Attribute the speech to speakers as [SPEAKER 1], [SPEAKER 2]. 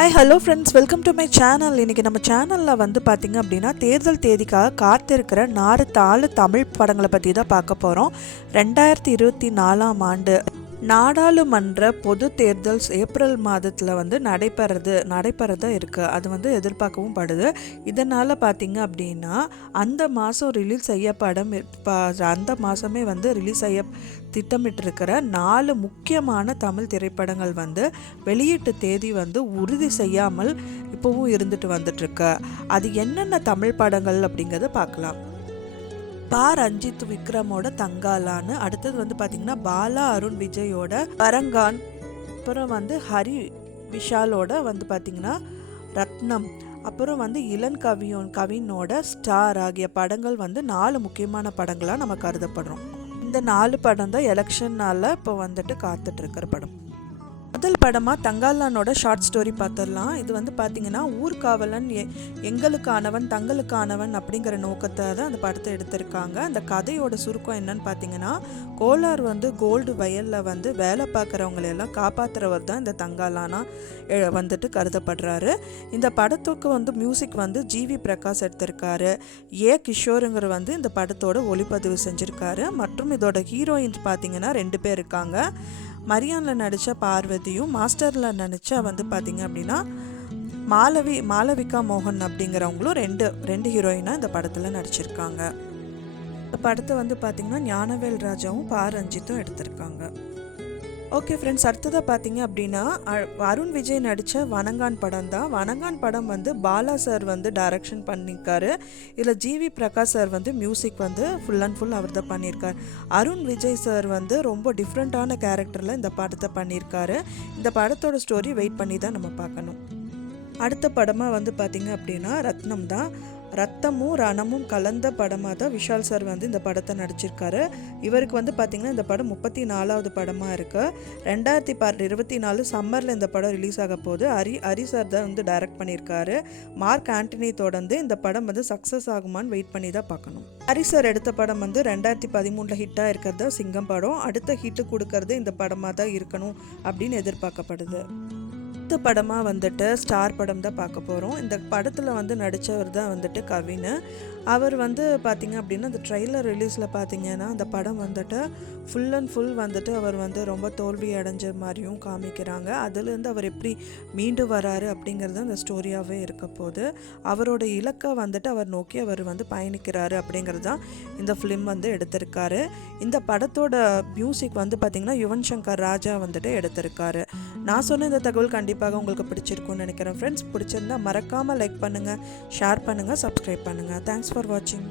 [SPEAKER 1] Hi hello friends welcome to my channel இன்றைக்கி நம்ம சேனலில் வந்து பார்த்திங்க அப்படின்னா தேர்தல் தேதிக்காக காத்திருக்கிற நாலு தாழ் தமிழ் படங்களை பற்றி தான் பார்க்க போகிறோம் ரெண்டாயிரத்தி இருபத்தி நாலாம் ஆண்டு நாடாளுமன்ற பொது தேர்தல் ஏப்ரல் மாதத்தில் வந்து நடைபெறது நடைபெறதா இருக்குது அது வந்து எதிர்பார்க்கவும் படுது. இதனால் பார்த்திங்க அப்படின்னா அந்த மாதம் ரிலீஸ் செய்யப்படம். அந்த மாதமே வந்து ரிலீஸ் செய்ய திட்டமிட்டிருக்கிற நாலு முக்கியமான தமிழ் திரைப்படங்கள் வந்து வெளியீட்டு தேதி வந்து உறுதி செய்யாமல் இப்போவும் இருந்துட்டு வந்துட்டுருக்கு. அது என்னென்ன தமிழ் படங்கள் அப்படிங்கிறத பார்க்கலாம் பா ரஞ்சித் விக்ரமோட தங்காலான்னு. அடுத்தது வந்து பார்த்தீங்கன்னா பாலா அருண் விஜயோட பரங்கான். அப்புறம் வந்து ஹரி விஷாலோட வந்து பார்த்தீங்கன்னா ரத்னம். அப்புறம் வந்து இளன் கவியோன் கவினோட ஸ்டார் ஆகிய படங்கள் வந்து நாலு முக்கியமான படங்களாக நம்ம கருதப்படுறோம். இந்த நாலு படம் தான் எலெக்ஷன்னால் இப்போ வந்துட்டு காத்துட்ருக்கிற படம். முதல் படமாக தங்காலானோட ஷார்ட் ஸ்டோரி பார்த்துடலாம் இது வந்து பார்த்தீங்கன்னா ஊர்காவலன் எ எங்களுக்கானவன் தங்களுக்கானவன் அப்படிங்கிற நோக்கத்தை தான் அந்த படத்தை எடுத்திருக்காங்க. அந்த கதையோட சுருக்கம் என்னன்னு பார்த்தீங்கன்னா கோலார் வந்து கோல்டு வயலில் வந்து வேலை பார்க்குறவங்களையெல்லாம் காப்பாற்றுறவர் தான் இந்த தங்காலானா எ- வந்துட்டு கருதப்படுறாரு. இந்த படத்துக்கு வந்து மியூசிக் வந்து ஜிவி பிரகாஷ் எடுத்திருக்காரு. ஏ கிஷோருங்கிற வந்து இந்த படத்தோட ஒளிப்பதிவு செஞ்சுருக்காரு. மற்றும் இதோட ஹீரோயின்ஸ் பார்த்தீங்கன்னா ரெண்டு பேர் இருக்காங்க. மரியானில் நடித்த பார்வதியும் மாஸ்டரில் நடித்த வந்து பார்த்திங்க அப்படின்னா மாலவி மாலவிகா மோகன் அப்படிங்கிறவங்களும் ரெண்டு ரெண்டு ஹீரோயினாக இந்த படத்தில் நடிச்சிருக்காங்க. இந்த படத்தை வந்து பார்த்திங்கன்னா ஞானவேல் ராஜாவும் பா ரஞ்சித்தும் எடுத்திருக்காங்க. ஓகே ஃப்ரெண்ட்ஸ் அடுத்ததாக பார்த்தீங்க அப்படின்னா அ- அருண் விஜய் நடித்த வனங்கான் படம் தான். வனங்கான் படம் வந்து பாலா சார் வந்து டைரக்ஷன் பண்ணியிருக்காரு இதில் ஜிவி பிரகாஷ் சார் வந்து மியூசிக் வந்து ஃபுல் அண்ட் ஃபுல் அவர் தான் பண்ணியிருக்கார் அருண் விஜய் சார் வந்து ரொம்ப டிஃப்ரெண்ட்டான கேரக்டரில் இந்த படத்தை பண்ணியிருக்காரு இந்த படத்தோட ஸ்டோரி வெயிட் பண்ணி தான் நம்ம பார்க்கணும். அடுத்த படமாக வந்து பார்த்தீங்க அப்படின்னா ரத்னம் தான். ரத்தமும் ரணமும் கலந்த படமாக தான் விஷால் சார் வந்து இந்த படத்தை நடிச்சிருக்காரு. இவருக்கு வந்து பார்த்திங்கன்னா இந்த படம் முப்பத்தி நாலாவது படமாக இருக்குது ரெண்டாயிரத்தி ப இருபத்தி நாலு சம்மரில் இந்த படம் ரிலீஸ் ஆக போகுது ஹரி ஹரி சார் தான் வந்து டைரக்ட் பண்ணியிருக்காரு. மார்க் ஆண்டனி தொடர்ந்து இந்த படம் வந்து சக்ஸஸ் ஆகுமான்னு வெயிட் பண்ணி தான் பார்க்கணும். ஹரி சார் எடுத்த படம் வந்து ரெண்டாயிரத்தி பதிமூணில் ஹிட்டாக இருக்கிறது சிங்கம் படம். அடுத்த ஹிட்டு கொடுக்கறது இந்த படமாக தான் இருக்கணும் அப்படின்னு எதிர்பார்க்கப்படுது. அடுத்த படமாக வந்துட்டு ஸ்டார் படம் தான் பார்க்க போகிறோம் இந்த படத்தில் வந்து நடித்தவர் தான் வந்துட்டு கவின். அவர் வந்து பார்த்திங்க அப்படின்னா இந்த ட்ரெய்லர் ரிலீஸில் பார்த்தீங்கன்னா அந்த படம் வந்துட்டு ஃபுல் அண்ட் ஃபுல் வந்துட்டு அவர் வந்து ரொம்ப தோல்வி அடைஞ்ச மாதிரியும் காமிக்கிறாங்க. அதுலேருந்து அவர் எப்படி மீண்டு வராரு அப்படிங்கிறது அந்த ஸ்டோரியாகவே இருக்க போது அவரோட இலக்கை வந்துட்டு அவர் நோக்கி அவர் வந்து பயணிக்கிறாரு அப்படிங்கிறது தான் இந்த ஃபிலிம் வந்து எடுத்திருக்காரு. இந்த படத்தோட மியூசிக் வந்து பார்த்திங்கன்னா யுவன் சங்கர் ராஜா வந்துட்டு எடுத்திருக்காரு. நான் சொன்ன இந்த தகவல் கண்டிப்பாக உங்களுக்கு பிடிச்சிருக்கும்னு நினைக்கிறேன். ஃப்ரெண்ட்ஸ் பிடிச்சிருந்தா மறக்காமல் லைக் பண்ணுங்கள் ஷேர் பண்ணுங்கள் சப்ஸ்கிரைப் பண்ணுங்கள் தேங்க்ஸ் ஃபார் வாட்சிங்